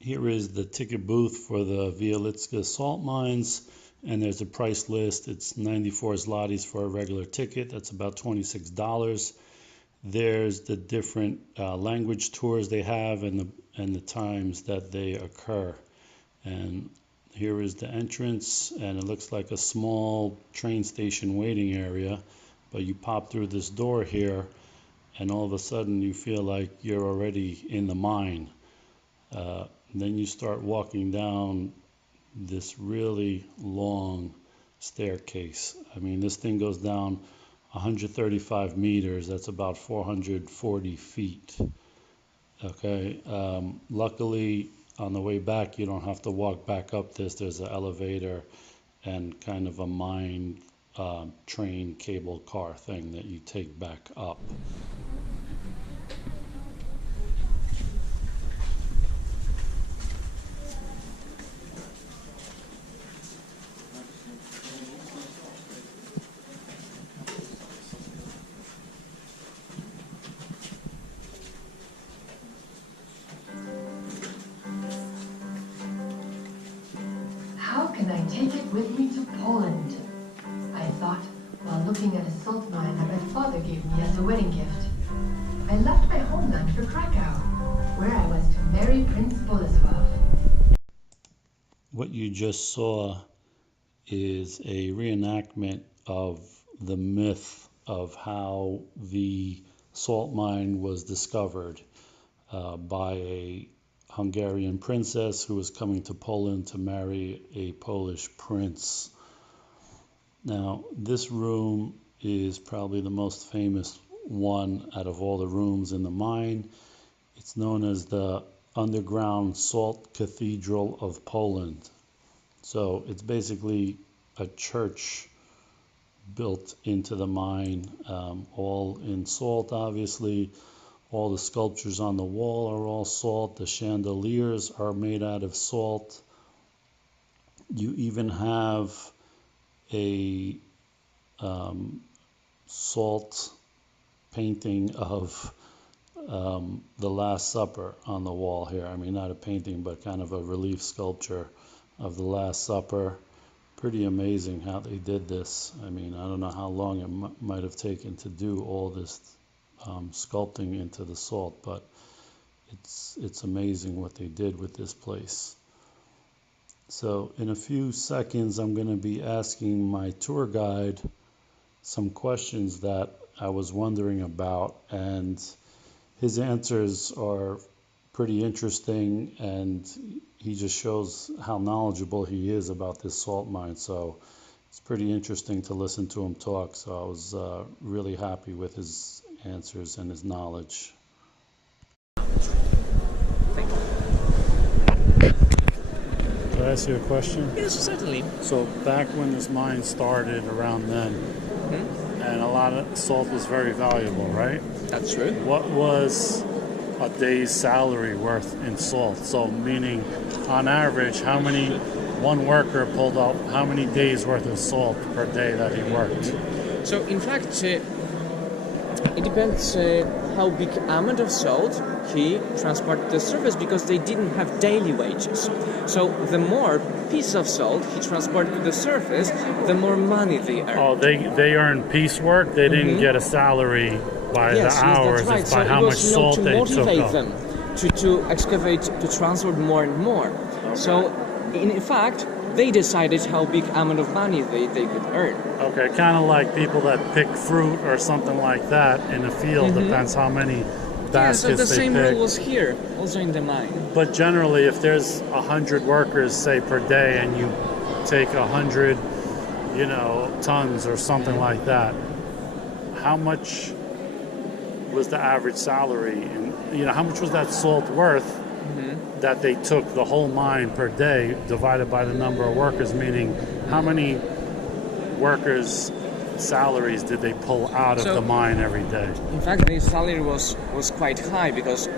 Here is the ticket booth for the Wieliczka Salt Mines, and there's a price list. It's 94 zlotys for a regular ticket. That's about $26. There's the different language tours they have and the times that they occur. And here is the entrance, and it looks like a small train station waiting area, but you pop through this door here, and all of a sudden you feel like you're already in the mine. Then you start walking down this really long staircase. I mean, this thing goes down 135 meters. That's about 440 feet. Okay. Luckily, on the way back, you don't have to walk back up this. There's an elevator and kind of a mine train cable car thing that you take back up. How can I take it with me to Poland? I thought, while looking at a salt mine that my father gave me as a wedding gift. I left my homeland for Krakow, where I was to marry Prince Bolesław. What you just saw is a reenactment of the myth of how the salt mine was discovered by a Hungarian princess who was coming to Poland to marry a Polish prince. Now, this room is probably the most famous one out of all the rooms in the mine. It's known as the underground salt cathedral of Poland. So it's basically a church built into the mine, all in salt, obviously. All the sculptures on the wall are all salt. The chandeliers are made out of salt. You even have a salt painting of the Last Supper on the wall here. I mean, not a painting, but kind of a relief sculpture of the Last Supper. Pretty amazing how they did this. I mean, I don't know how long it might have taken to do all this sculpting into the salt, but it's amazing what they did with this place. So in a few seconds, I'm going to be asking my tour guide some questions that I was wondering about, and his answers are pretty interesting, and he just shows how knowledgeable he is about this salt mine. So it's pretty interesting to listen to him talk. So I was really happy with his answers and his knowledge. Thank you. Can I ask you a question? Yes, certainly. So back when this mine started around then, and a lot of salt was very valuable, right? That's true. What was a day's salary worth in salt? So meaning, on average, how many one worker pulled up, how many days worth of salt per day that he worked? So in fact, it depends how big amount of salt he transported to the surface, because they didn't have daily wages. So the more piece of salt he transported to the surface, the more money they earned. Oh, they earned piecework. They didn't get a salary by the hours. That's right. It's by so how it much was, salt to they took motivate up. them to excavate, to transport more and more. Okay. So in fact, they decided how big amount of money they could earn. Okay, kind of like people that pick fruit or something like that in a field. Depends how many baskets so the they same pick. rule was here, also in the mine. But generally, if there's 100 workers, say, per day, and you take 100, tons or something like that, how much was the average salary? And, how much was that salt worth that they took the whole mine per day divided by the number of workers? Meaning, how many workers' salaries did they pull out of the mine every day? In fact, their salary was quite high, because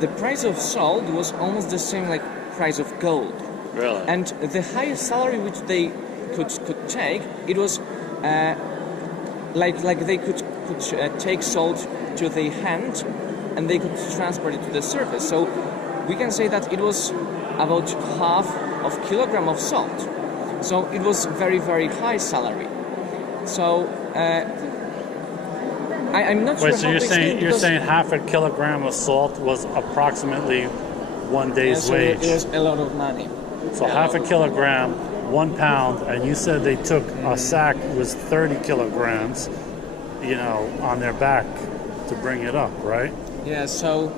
the price of salt was almost the same like price of gold. Really? And the highest salary which they could take, it was like they could take salt to their hand, and they could transport it to the surface. So we can say that it was about half of kilogram of salt. So it was very, very high salary. So I'm not sure. Wait, so how you're to explain saying half a kilogram of salt was approximately 1 day's so wage? it was a lot of money. So half a kilogram, 1 pound, and you said they took a sack was 30 kilograms, on their back to bring it up, right? Yeah. So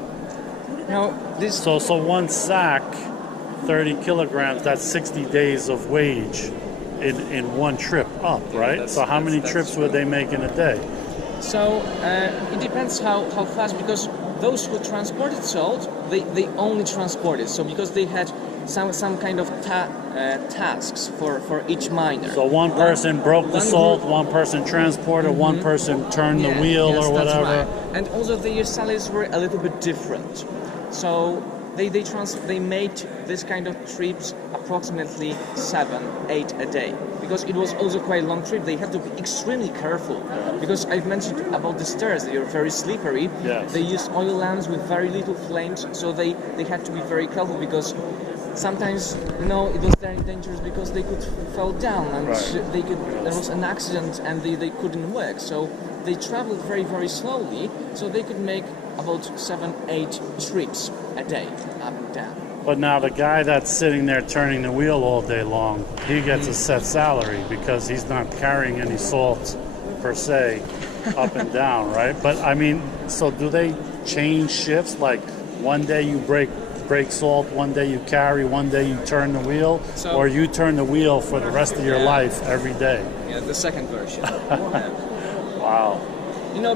now this. So one sack, 30 kilograms. That's 60 days of wage in one trip up, right? So how many trips would they make in a day? So it depends how fast, because those who transported salt, they only transported. So because they had some kind of tasks for each miner. So one person broke the salt, one person transported, one person turned the wheel or whatever. That's right. And also their salaries were a little bit different. So they made this kind of trips approximately 7-8 a day, because it was also quite a long trip. They had to be extremely careful, because I've mentioned about the stairs, they are very slippery. Yes. They used oil lamps with very little flames, so they had to be very careful, because sometimes it was very dangerous, because they could fall down and there was an accident and they couldn't work. So they traveled very, very slowly, so they could make about 7-8 trips a day up and down. But now the guy that's sitting there turning the wheel all day long, he gets a set salary because he's not carrying any salt per se up and down, right? But I mean, so do they change shifts? Like one day you break salt, one day you carry, one day you turn the wheel, or you turn the wheel for the rest of your life every day? Yeah, the second version. Wow.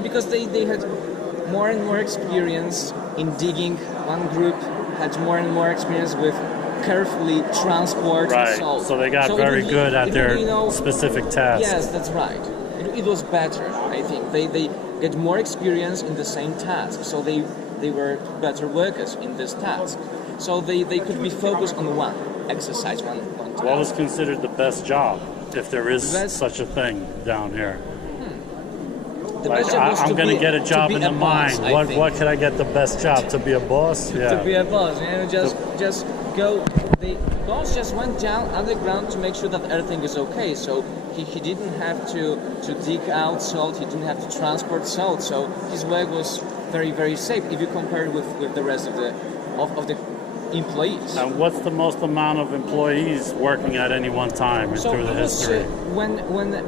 Because they had more and more experience in digging. One group had more and more experience with carefully transport salt. So they got very good at their specific task. Yes, that's right. It was better, I think. They get more experience in the same task, so they were better workers in this task. So they could be focused on one exercise, one task. What was considered the best job, if there is such a thing down here? I'm going to get a job in the mine. What could I get the best job? To be a boss? Yeah. To be a boss, just go. The boss just went down underground to make sure that everything is okay. So he didn't have to dig out salt. He didn't have to transport salt. So his work was very, very safe if you compare it with the rest of the employees. And what's the most amount of employees working at any one time through the history? When the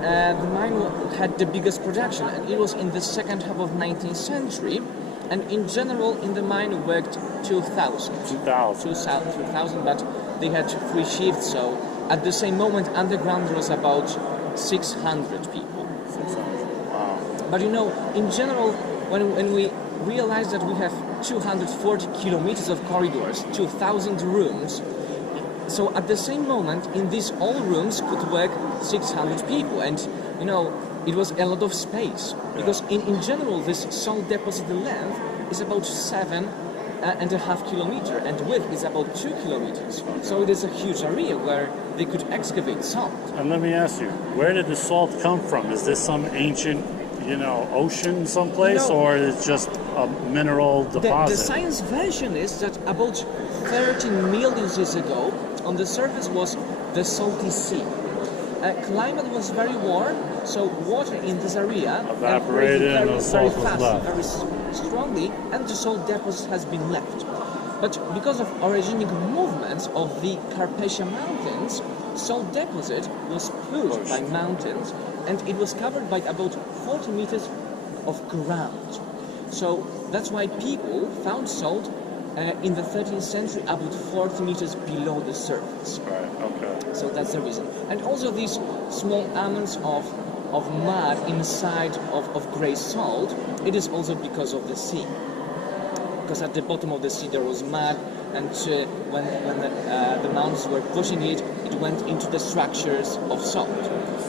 mine had the biggest production, and it was in the second half of 19th century, and in general in the mine worked 2,000, but they had 3 shifts. So at the same moment underground there was about 600 people. 600. Wow. But in general, when we realize that we have 240 kilometers of corridors, 2,000 rooms, so at the same moment in these all rooms could work 600 people, and it was a lot of space, because in general this salt deposit length is about 7.5 kilometers, and width is about 2 kilometers. So it is a huge area where they could excavate salt. And let me ask you, where did the salt come from? Is this some ancient ocean someplace, or is it just a mineral deposit? The science version is that about 13 million years ago, on the surface was the salty sea. Climate was very warm, so water in this area evaporated and the salt was left. Very strongly, and the salt deposit has been left. But because of orogenic movements of the Carpathian Mountains, salt deposit was pushed by mountains, and it was covered by about 40 meters of ground. So that's why people found salt in the 13th century about 40 meters below the surface. Right, okay. So that's the reason. And also these small amounts of mud inside of grey salt, it is also because of the sea. Because at the bottom of the sea there was mud, and when the mountains were pushing it, it went into the structures of salt.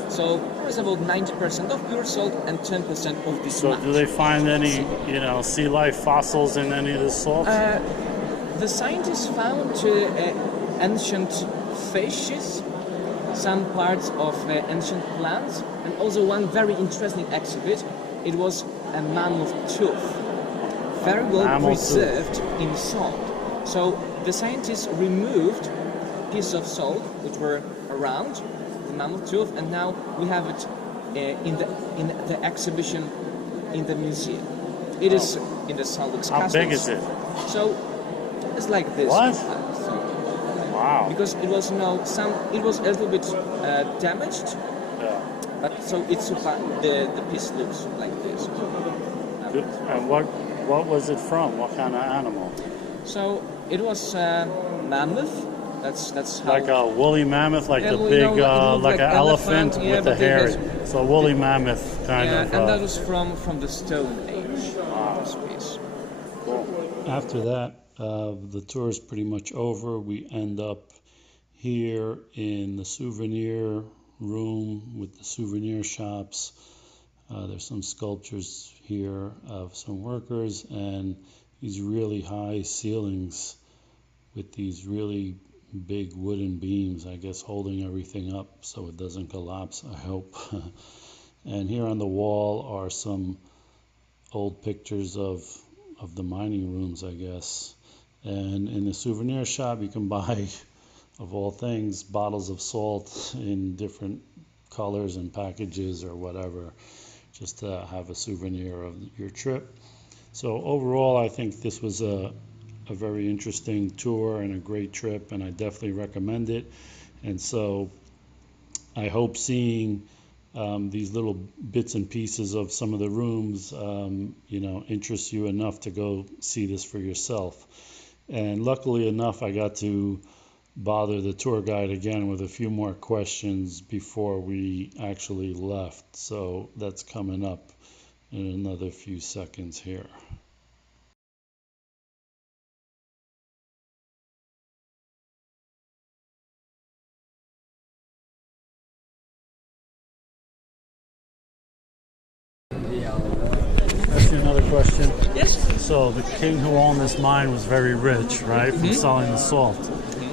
So there was about 90% of pure salt and 10% of this mud. So do they find any, sea life fossils in any of this salt? The scientists found ancient fishes, some parts of ancient plants, and also one very interesting exhibit. It was a mammoth tooth, very well preserved in salt. So the scientists removed pieces of salt which were around the mammoth tooth, and now we have it in the exhibition in the museum. It is in the Salt How Castles. big is it? So it's like this. What? So, Wow. because it was it was a little bit damaged, Yeah. but so it's the piece looks like this. And what was it from? What kind of animal? So it was mammoth. That's how. Like a woolly mammoth, like Yeah, the well, big, you know, like an elephant yeah, with the but it hair. has- So woolly mammoth kind Yeah, of. and that was from the Stone Age. This piece. Cool. After that, the tour is pretty much over. We end up here in the souvenir room with the souvenir shops. There's some sculptures here of some workers and these really high ceilings with these really big wooden beams, I guess, holding everything up so it doesn't collapse, I hope. And here on the wall are some old pictures of the mining rooms, I guess. And in the souvenir shop, you can buy, of all things, bottles of salt in different colors and packages or whatever, just to have a souvenir of your trip. So overall, I think this was a very interesting tour and a great trip, and I definitely recommend it. And so I hope seeing these little bits and pieces of some of the rooms, interests you enough to go see this for yourself. And luckily enough, I got to bother the tour guide again with a few more questions before we actually left. So that's coming up in another few seconds here. Ask you another question. Yes. So the king who owned this mine was very rich, right, from selling the salt.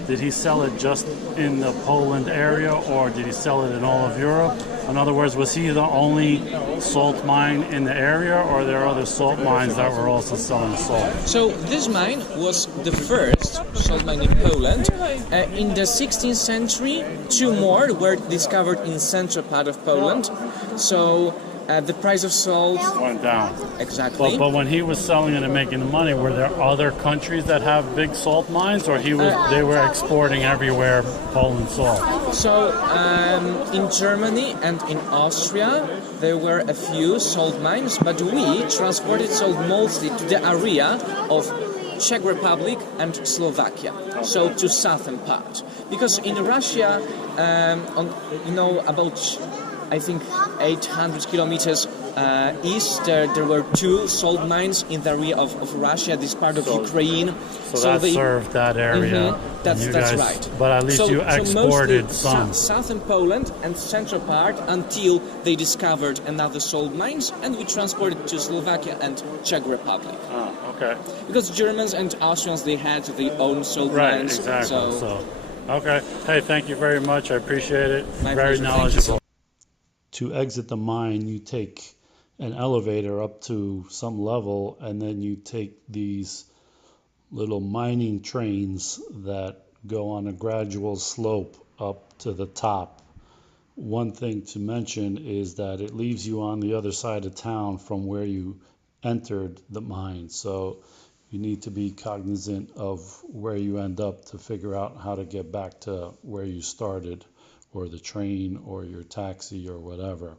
Did he sell it just in the Poland area, or did he sell it in all of Europe? In other words, was he the only salt mine in the area, or are there other salt mines that were also selling salt? So this mine was the first salt mine in Poland. In the 16th century, two more were discovered in central part of Poland. So the price of salt Went down. exactly. But when he was selling it and making the money, were there other countries that have big salt mines, or they were exporting everywhere Poland salt? So in Germany and in Austria there were a few salt mines, but we transported salt mostly to the area of Czech Republic and Slovakia, so to southern part. Because in Russia, about I think 800 kilometers east, there were two salt mines in the area of Russia, this part of Ukraine. So that served that area. That's right. But at least you exported some. Southern Poland and central part until they discovered another salt mines, and we transported to Slovakia and Czech Republic. Oh, okay. Because Germans and Austrians, they had their own salt mines. Right, exactly. So, okay. Hey, thank you very much. I appreciate it. My Very pleasure. knowledgeable. To exit the mine, you take an elevator up to some level, and then you take these little mining trains that go on a gradual slope up to the top. One thing to mention is that it leaves you on the other side of town from where you entered the mine. So you need to be cognizant of where you end up to figure out how to get back to where you started, or the train or your taxi or whatever.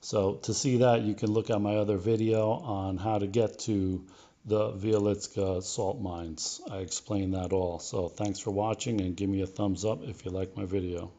So to see that, you can look at my other video on how to get to the Wieliczka salt mines. I explain that all. So thanks for watching, and give me a thumbs up if you like my video.